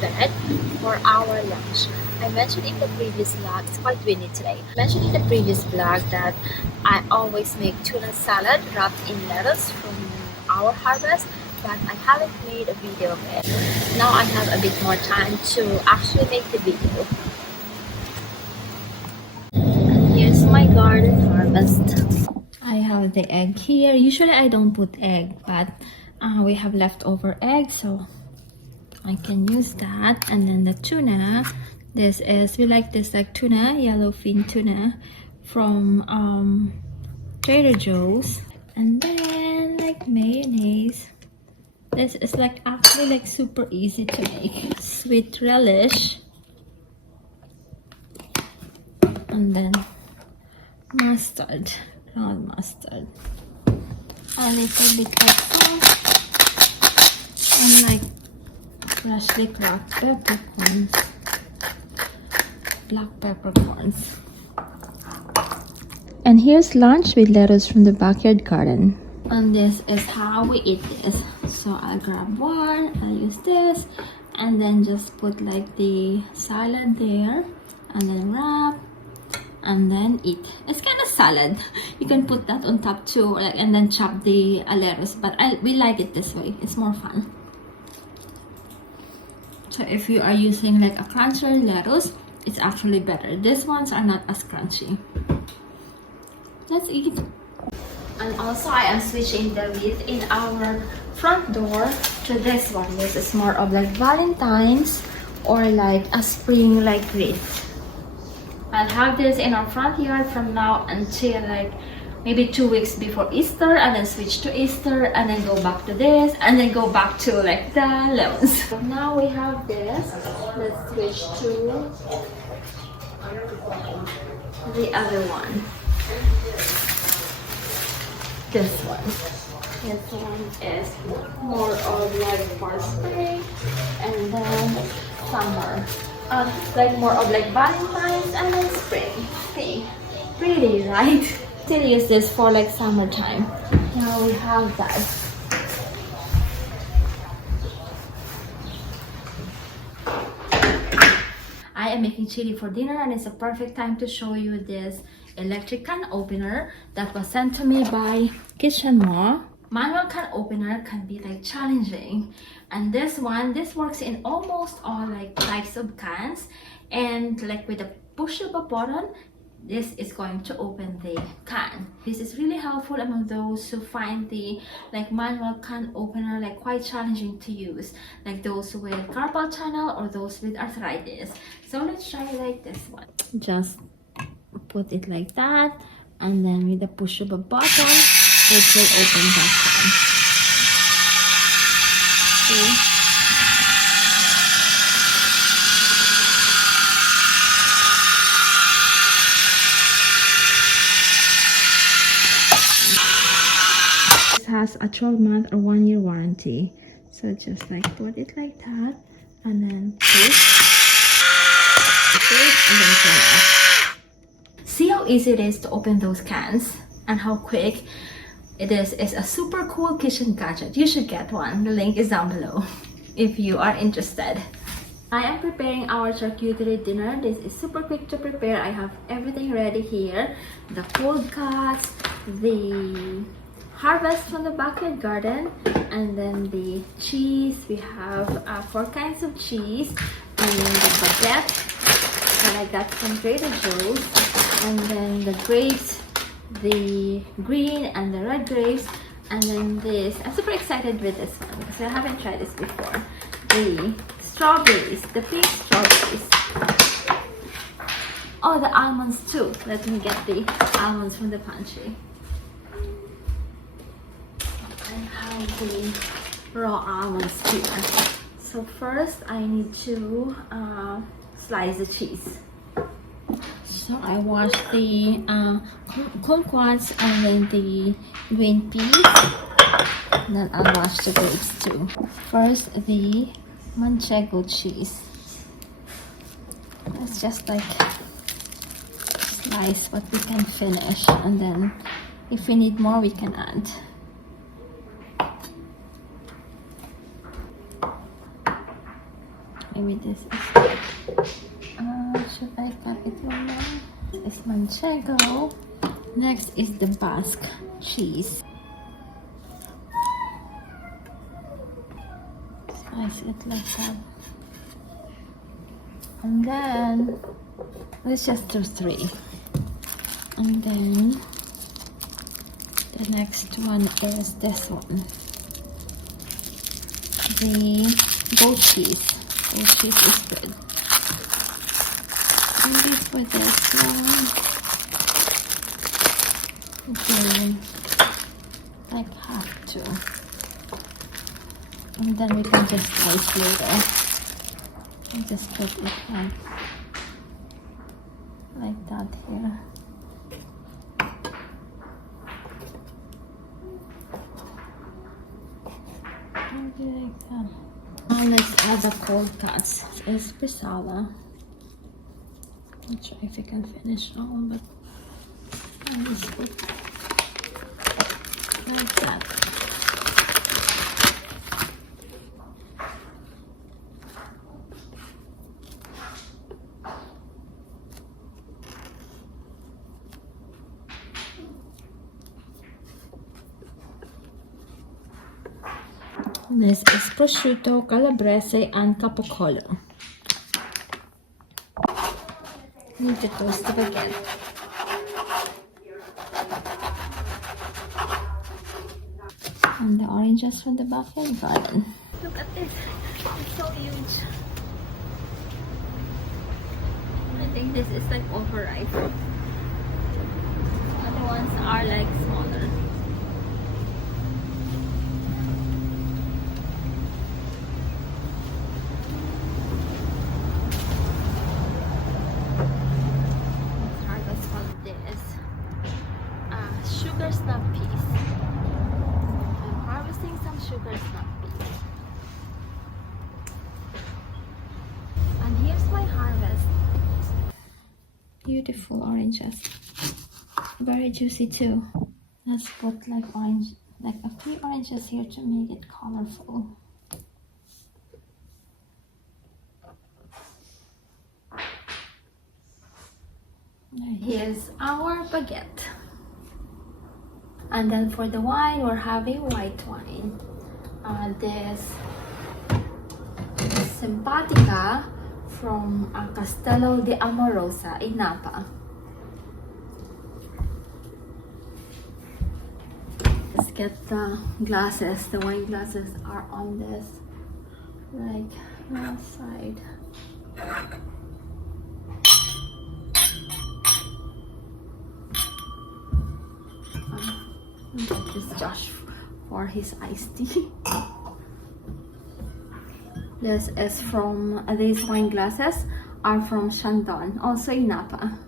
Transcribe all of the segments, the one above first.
bed for our lunch. I mentioned in the previous vlog, it's quite windy today. I mentioned in the previous vlog that I always make tuna salad wrapped in lettuce from our harvest, but I haven't made a video of it. Now I have a bit more time to actually make the video. And here's my garden harvest. I have the egg here. Usually I don't put egg, but we have leftover egg, so I can use that. And then the tuna, this is, we like this like tuna, yellowfin tuna from Trader Joe's. And then like mayonnaise. This is like actually like super easy to make. Sweet relish. And then mustard, ground mustard. A little bit of salt. And like freshly cracked peppercorns, black peppercorns. And here's lunch with lettuce from the backyard garden. And this is how we eat this. So I'll grab one, I'll use this, and then just put like the salad there, and then wrap, and then eat. It's kind of salad. You can put that on top too, like, and then chop the lettuce. But we like it this way. It's more fun. So if you are using like a crunchier lettuce, it's actually better. These ones are not as crunchy. Let's eat. And also I am switching the wreath in our front door to this one. This is more of like Valentine's or like a spring like wreath. I'll have this in our front yard from now until like maybe 2 weeks before Easter, and then switch to Easter, and then go back to this, and then go back to like the lemons. So now we have this. Let's switch to the other one. This one. This one is more of like for spring, and then summer. Like more of like Valentine's, and then spring. Okay, pretty, right? Still use this for like summertime. Now we have that. I am making chili for dinner, and it's a perfect time to show you this electric can opener that was sent to me by Kitchen Mo. Manual can opener can be like challenging, and this works in almost all like types of cans, and like with a push of a button, this is going to open the can. This is really helpful among those who find the like manual can opener like quite challenging to use, like those with carpal tunnel or those with arthritis. So let's try like this one. Just put it like that, and then with the push of a button, it will open that can. See? Has a 12-month or 1-year warranty. So just like put it like that, and then push, and then turn off. See how easy it is to open those cans and how quick it is. It's a super cool kitchen gadget. You should get one. The link is down below if you are interested. I am preparing our charcuterie dinner. This is super quick to prepare. I have everything ready here. The cold cuts, the harvest from the backyard garden, and then the cheese. We have 4 kinds of cheese, and then the baguette that I got from Trader Joe's, and then the grapes, the green and the red grapes, and then this. I'm super excited with this one because I haven't tried this before. The strawberries, the pink strawberries. Oh, the almonds too. Let me get the almonds from the pantry. I have the raw almonds here. So first I need to slice the cheese. So I wash the kumquats and then the green peas. And then I'll wash the grapes too. First the manchego cheese. Let's just like slice what we can finish, and then if we need more we can add. Maybe this is should I cut it one more? It's manchego. Next is the Basque cheese. Slice it like that. And then let's just do 3. And then the next one is this one. The goat cheese. Goat cheese is good. Maybe for this one, okay, like half to. And then we can just slice later. And just put it like that here. Like that. Now let's add the cold cuts. It's pisala. Not sure if I can finish all, but I'll just put like that. This is prosciutto, calabrese, and capocolo. Need to toast the baguette. And the oranges from the backyard garden. Look at this. It's so huge. I think this is like overripe. Other ones are like smaller. Sugar snap peas. I'm harvesting some sugar snap peas. And here's my harvest. Beautiful oranges. Very juicy too. Let's put like a few oranges here to make it colorful. Here's our baguette. And then for the wine, we're having white wine. This Simpatica from Castello di Amorosa in Napa. Let's get the glasses. The wine glasses are on this like side. This is Josh for his iced tea. This is from these wine glasses are from Shandon, also in Napa.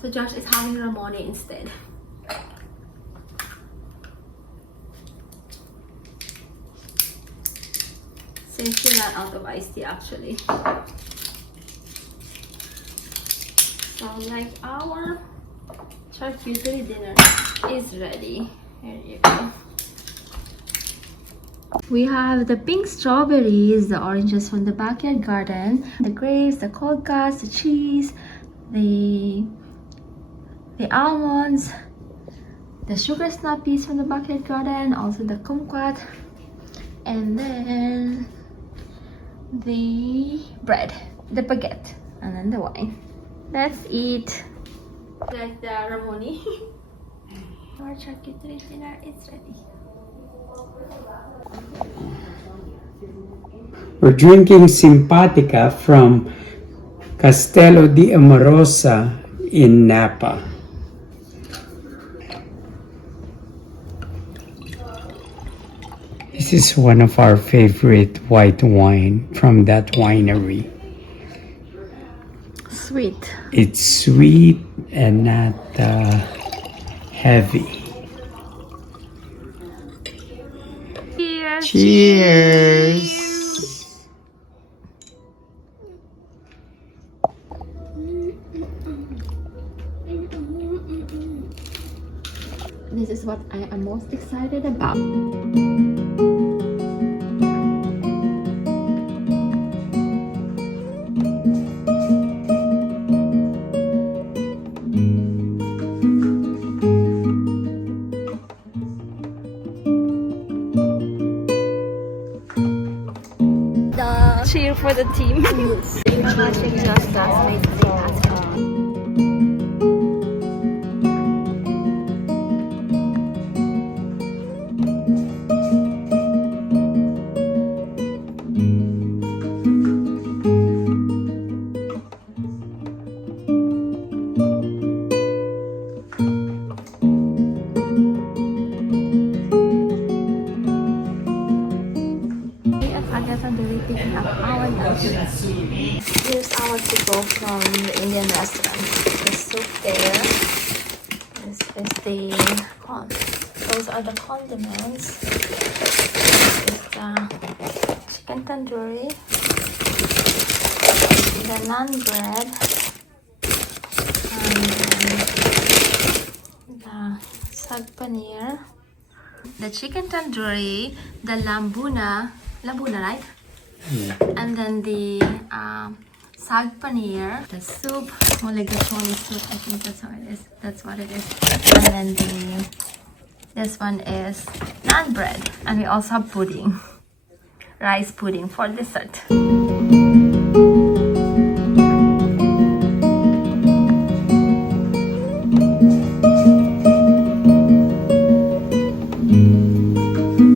So Josh is having Ramone instead. Since we're not out of iced tea actually. So like our charcuterie dinner is ready. Here you go. We have the pink strawberries, the oranges from the backyard garden, the grapes, the cold cuts, the cheese, the almonds, the sugar snap peas from the backyard garden, also the kumquat, and then the bread, the baguette, and then the wine. Let's eat. Like the Ramoni. Our charcuterie dinner is ready. We're drinking Simpatica from Castello di Amorosa in Napa. This is one of our favorite white wine from that winery. Sweet. It's sweet and not heavy. Cheers. Cheers! This is what I am most excited about. the team. We're watching Just Us make pasta. Picking up our lunch. Here's our to-go from the Indian restaurant. The soup there. This is the those are the condiments. This is the chicken tandoori, the naan bread, and then the sag paneer, the chicken tandoori, the lambuna, right? And then the sag paneer, the soup, mulligatawny soup. I think that's how it is. That's what it is. And then this one is naan bread, and we also have pudding, rice pudding for dessert.